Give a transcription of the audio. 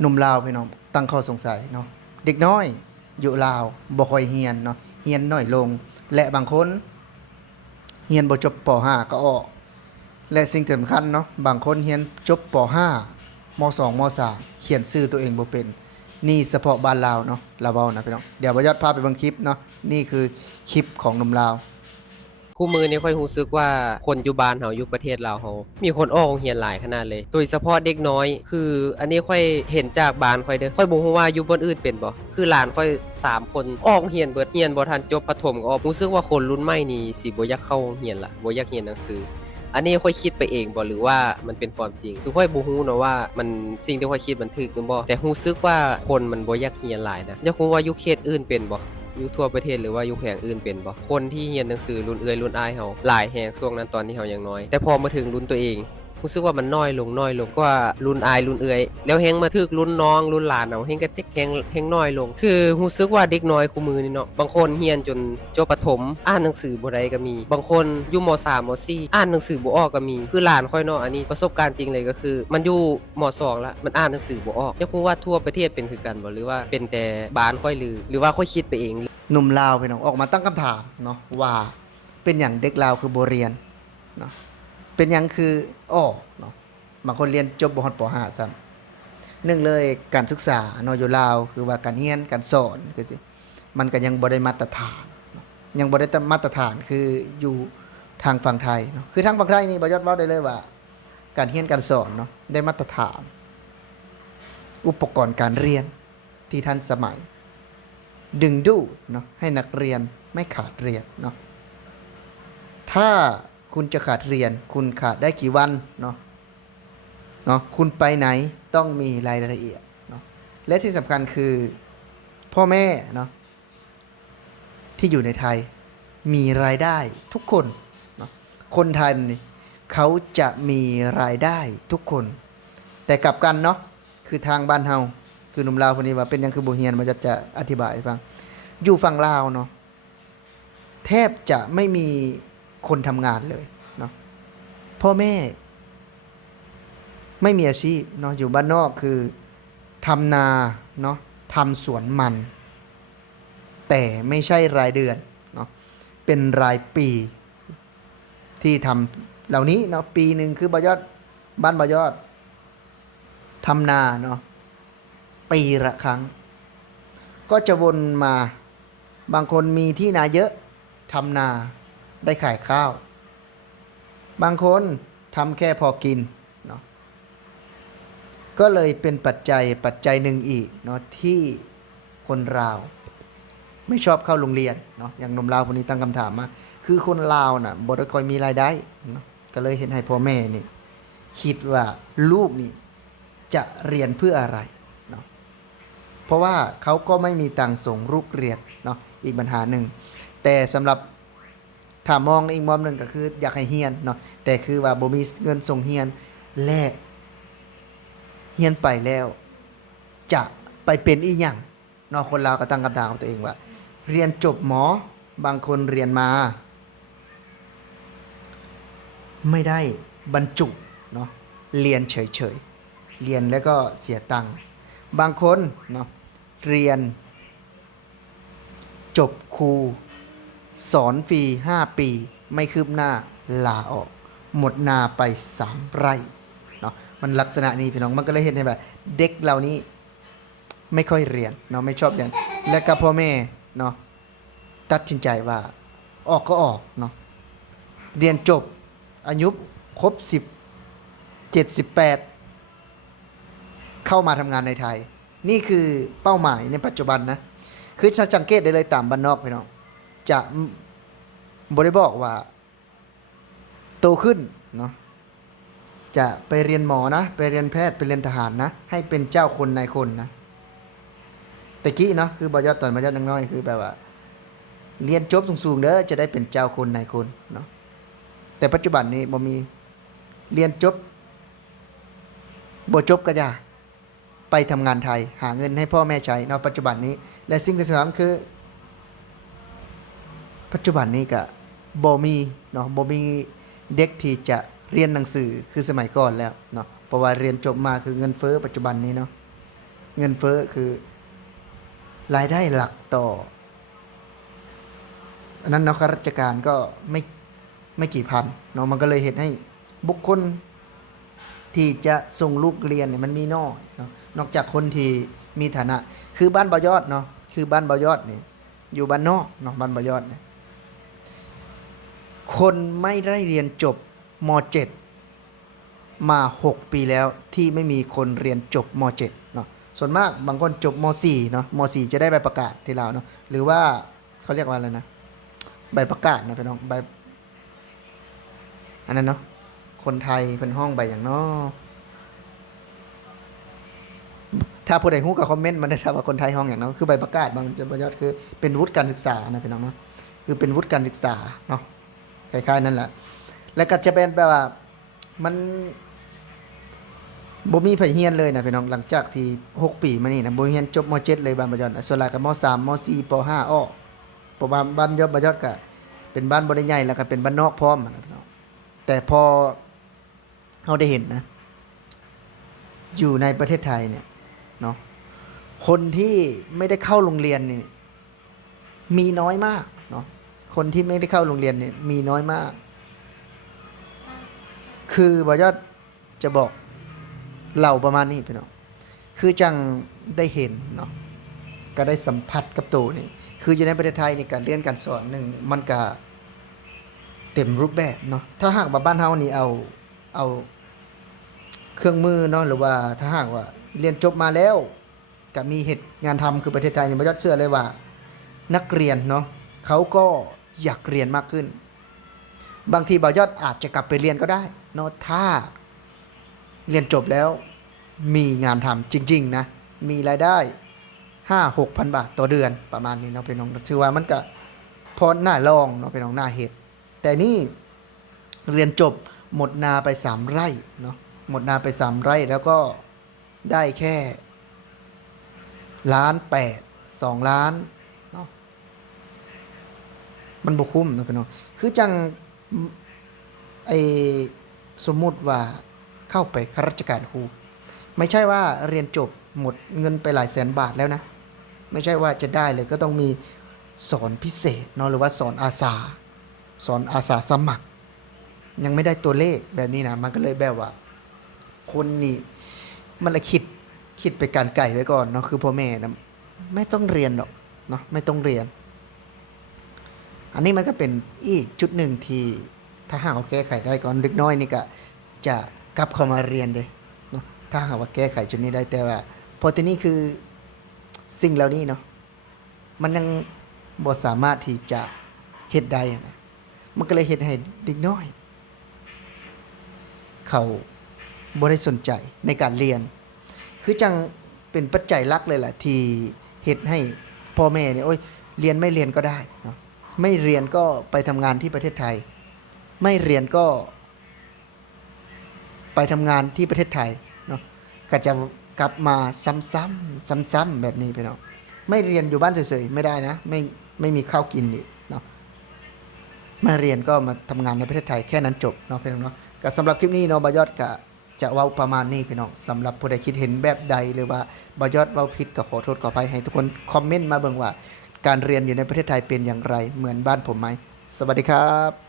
หนุ่มลาวพี่น้องตั้งข้อสงสัยเนาะเด็กน้อยอยู่ลาวบ่ค่อยเรียนเนาะเรียนน้อยลงและบางคนเรียนบ่จบป .5 ก็ออกและสิ่งที่สำคัญเนาะบางคนเรียนจบป .5 ม .2 ม .3 เขียนชื่อตัวเองบ่เป็นนี่เฉพาะบ้านลาวเนาะลาวเว้านะพี่น้องเดี๋ยวบ่ยอดพาไปเบิ่งคลิปเนาะนี่คือคลิปของหนุ่มลาวคู่มือนี้ค่อยรู้สึกว่าคนอยู่บ้านเฮาอยู่ประเทศลาวเฮามีคนออกโรงเรียนหลายขนาดเลยโดยเฉพาะเด็กน้อยคืออันนี้ค่อยเห็นจากบ้านค่อยเด้อค่อยบ่ฮู้ว่าอยู่บอนอื่นเป็นบ่คือหลานค่อย3คนออกโรงเรียนเบิดเรียนบ่ทันจบประถมก็ออกรู้สึกว่าคนรุ่นใหม่นี่สิบ่อยากเข้าโรงเรียนละบ่อยากเรียนหนังสืออันนี้ค่อยคิดไปเองบ่หรือว่ามันเป็นความจริงคือค่อยบ่ฮู้เนาะว่ามันสิ่งที่ค่อยคิดมันถูกหรือบ่แต่รู้สึกว่าคนมันบ่อยากเรียนหลายนะอยากรู้ว่าอยู่เขตอื่นเป็นบ่ อยู่ทั่วประเทศหรือว่าอยู่แห่งอื่นเป็นบ่คนที่เรียนหนังสือรุ่นเอื้อยรุ่นอ้ายเฮาหลายแฮงช่วงนั้นตอนที่เฮายังน้อยแต่พอมาถึงรุ่นตัวเองรู้สึกว่ามันน้อยลงกว่ารุ่นอ้ายรุ่นเอื้อยแล้วแฮงมาถึกรุ่นน้องรุ่นหลานเอาแฮงก็เต็กแฮงน้อยลงคือรู้สึกว่าเด็กน้อยคุมื้อนี้เนาะบางคนเรียนจนจบประถมอ่านหนังสือบ่ได้ก็มีบางคนอยู่ม3ม4อ่านหนังสือบ่ออกก็มีคือหลานข้อยเนาะอันนี้ประสบการณ์จริงเลยก็คือมันอยู่ม2แล้วมันอ่านหนังสือบ่ออกอยากรู้ว่าทั่วประเทศเป็นคือกันบ่หรือว่าเป็นแต่บ้านข้อยหรือว่าข้อยคิดไปเอง หนุ่มลาวพี่น้องออกมาตั้งคำถามเนาะว่าเป็นหยังเด็กลาวคือบ่เรียนเนาะเป็นหยังคืออ้อเนาะบางคนเรียนจบบ่ฮอดป .5 ซ้ำหนึ่งเลยการศึกษาเนาะอยู่ลาวคือว่าการเรียนการสอนคือสิมันก็ยังบ่ได้มาตรฐานเนาะยังบ่ได้มาตรฐานคืออยู่ทางฝั่งไทยเนาะคือทางฝั่งไทยนี่บ่ยอดเว้าได้เลยว่าการเรียนการสอนเนาะได้มาตรฐานอุปกรณ์การเรียนที่ทันสมัย ดึงดูดเนาะให้นักเรียนไม่ขาดเรียนเนาะถ้าคุณจะขาดเรียนคุณขาดได้กี่วันเนาะคุณไปไหนต้องมีรายละเอียดเนาะและที่สำคัญคือพ่อแม่เนาะที่อยู่ในไทยมีรายได้ทุกคนเนาะคนไทยนี่เขาจะมีรายได้ทุกคนแต่กลับกันเนาะคือทางบ้านเฮาคือหนุ่มลาวคนนี้ว่าเป็นยังคือบ่เรียนมันจะอธิบายให้ฟังอยู่ฝั่งลาวเนาะแทบจะไม่มีคนทำงานเลยเนาะพ่อแม่ไม่มีอาชีพเนาะอยู่บ้านนอกคือทำนาเนาะทำสวนมันแต่ไม่ใช่รายเดือนเนาะเป็นรายปีที่ทำเหล่านี้เนาะปีหนึ่งคือบยอดบ้านบยอดทำนาเนาะปีละครั้งก็จะวนมาบางคนมีที่นาเยอะทำนาได้ขายข้าวบางคนทำแค่พอกินเนาะก็เลยเป็นปัจจัยหนึ่งอีกเนาะที่คนลาวไม่ชอบเข้าโรงเรียนเนาะอย่างหนุ่มลาวคนนี้ตั้งคำถามมาคือคนลาวน่ะบ่ได้ค่อยมีรายได้เนาะก็เลยเห็นให้พ่อแม่นี่คิดว่าลูกนี่จะเรียนเพื่ออะไรเนาะเพราะว่าเขาก็ไม่มีตังค์ส่งลูกเรียนเนาะอีกปัญหาหนึ่งแต่สำหรับถ้ามองในอีกมุมหนึ่งก็คืออยากให้เรียนเนาะแต่คือว่าบ่มีเงินส่งเรียนและเรียนไปแล้วจะไปเป็นอีหยังเนาะคนลาวก็ตั้งคำถามกับตัวเองว่าเรียนจบหมอบางคนเรียนมาไม่ได้บรรจุเนาะเรียนเฉยๆเรียนแล้วก็เสียตังค์บางคนเนาะเรียนจบครูสอนฟรี5 ปีไม่คืบหน้าลาออกหมดนาไป3 ไร่เนาะมันลักษณะนี้พี่น้องมันก็เลยเห็นให้แบบเด็กเหล่านี้ไม่ค่อยเรียนเนาะไม่ชอบเรียนและก็พ่อแม่เนาะตัดสินใจว่าออกก็ออกเนาะเรียนจบอายุครบ17 18เข้ามาทำงานในไทยนี่คือเป้าหมายในปัจจุบันนะคือถ้าสังเกตได้เลยตามบ้านนอกพี่น้องจะบ่ได้บอกว่าโตขึ้นเนาะจะไปเรียนหมอนะไปเรียนแพทย์ไปเรียนทหารนะให้เป็นเจ้าคนนายคนนะแต่กี้เนาะคือบยอดตอนบยอดน้อยๆคือแบบว่าเรียนจบสูงๆเด้อจะได้เป็นเจ้าคนนายคนเนาะแต่ปัจจุบันนี้บ่มีเรียนจบบ่จบก็จะไปทำงานไทยหาเงินให้พ่อแม่ใช้เนาะปัจจุบันนี้และสิ่งที่สำคัญคือปัจจุบันนี้ก็บ่มีเนาะบ่มีเด็กที่จะเรียนหนังสือคือสมัยก่อนแล้วเนาะเพราะว่าเรียนจบมาคือเงินเฟ้อปัจจุบันนี้เนาะ เงินเฟ้อคือรายได้หลักต่ออันนั้นเนาะข้าราชการก็ไม่กี่พันเนาะมันก็เลยเหตุให้บุคคลที่จะส่งลูกเรียนเนี่ยมันมีน้อยเนาะนอกจากคนที่มีฐานะ คือบ้านบ่อยอดเนาะคือบ้านบ่อยอดนี่อยู่บ้านนอกเนาะบ้านบ่อยอดเนี่ยคนไม่ได้เรียนจบม .7 มา 6 ปีแล้วที่ไม่มีคนเรียนจบม .7 เนาะส่วนมากบางคนจบม .4 เนาะม .4 จะได้ใบประกาศที่เราเนาะหรือว่าเขาเรียกว่าอะไรนะใบประกาศนะพี่น้องใบอันนั้นเนาะคนไทยเป็นห้องใบอย่างเนาะถ้าผู้ใดฮู้ก็คอมเมนต์มาได้ครับว่าคนไทยห้องอย่างเนาะคือใบประกาศบางจะประยอดคือเป็นวุฒิการศึกษานะพี่น้องเนาะคือเป็นวุฒิการศึกษาเนาะคล้ายๆนั่นแหละแล้วก็จะเป็นแบบว่ามันบ่มีไผเรียนเลยนะพี่น้องหลังจากที่6 ปีมานี่นะบ่เรียนจบม .7 เลยบ้านบ่ยอดส่วนหลายก็ม .3 ม .4 ป .5 อ้อเพราะว่าบ้านบ่ยอดก็เป็นบ้านบ่ได้ใหญ่แล้วก็เป็นบ้านนอกพร้อมนะพี่น้องแต่พอเฮาได้เห็นนะอยู่ในประเทศไทยเนี่ยเนาะคนที่ไม่ได้เข้าโรงเรียนนี่มีน้อยมากเนาะคนที่ไม่ได้เข้าโรงเรียนเนี่ยมีน้อยมาก คือบ่ยอดจะบอกเล่าประมาณนี้พี่น้องคือจังได้เห็นเนาะก็ได้สัมผัสกับตัวนี่คืออยู่ในประเทศไทยนี่การเรียนการสอนหนึ่งมันก็เต็มรูปแบบเนาะถ้าหากว่าบ้านเฮานี่เอาเครื่องมือเนาะหรือว่าถ้าหากว่าเรียนจบมาแล้วก็มีเหตุงานทำคือประเทศไทยนี่บ่ยอดเชื่อเลยว่านักเรียนเนาะเขาก็อยากเรียนมากขึ้นบางทีบ่ยอดอาจจะกลับไปเรียนก็ได้เนาะถ้าเรียนจบแล้วมีงานทำจริงๆนะมีรายได้ 5-6,000 บาทต่อเดือนประมาณนี้เนาะพี่น้องถือว่ามันก็พอหน้าลองเนาะพี่น้องหน้าเฮ็ดแต่นี่เรียนจบหมดนาไป3 ไร่เนาะหมดนาไป3 ไร่แล้วก็ได้แค่1.8 2 ล้านเนาะมันบ่คุ้มเนาะพี่น้องคือจังไอสมมุติว่าเข้าไปข้าราชการครูไม่ใช่ว่าเรียนจบหมดเงินไปหลายแสนบาทแล้วนะไม่ใช่ว่าจะได้เลยก็ต้องมีสอนพิเศษเนาะหรือว่าสอนอาสาสมัครยังไม่ได้ตัวเลขแบบนี้นะมันก็เลยแบบว่าคนนี่มันละคิดไปการไก่ไว้ก่อนเนาะคือพ่อแม่นะไม่ต้องเรียนหรอกเนาะไม่ต้องเรียนอันนี้มันก็เป็นอีกจุดหนึ่งที่ถ้าหากว่าแก้ไขได้ก่อนเด็กน้อยนี่ก็จะกลับเข้ามาเรียนเลยเนาะถ้าหากว่าแก้ไขจุดนี้ได้แต่ว่าพอที่นี่คือสิ่งเหล่านี้เนาะมันยังบ่สามารถที่จะเฮ็ดได้นะมันก็เลยเฮ็ดให้เด็กน้อยเขาบ่ได้สนใจในการเรียนคือจังเป็นปัจจัยหลักเลยแหละที่เฮ็ดให้พ่อแม่เนี่ยโอ้ยเรียนไม่เรียนก็ได้เนาะไม่เรียนก็ไปทำงานที่ประเทศไทยไม่เรียนก็ไปทำงานที่ประเทศไทยเนาะก็จะกลับมาซ้ำๆแบบนี้พี่น้องไม่เรียนอยู่บ้านเฉยๆไม่ได้นะไม่มีข้าวกินนี่เนาะมาเรียนก็มาทำงานในประเทศไทยแค่นั้นจบเนาะพี่น้องเนาะก็สำหรับคลิปนี้เนาะบอยอดก็จะเว้าประมาณนี้พี่น้องสำหรับผู้ใดคิดเห็นแบบใดหรือว่าบอยอดเว้าผิดก็ขอโทษขออภัยให้ทุกคนคอมเมนต์มาเบิ่งว่าการเรียนอยู่ในประเทศไทยเป็นอย่างไรเหมือนบ้านผมไหมสวัสดีครับ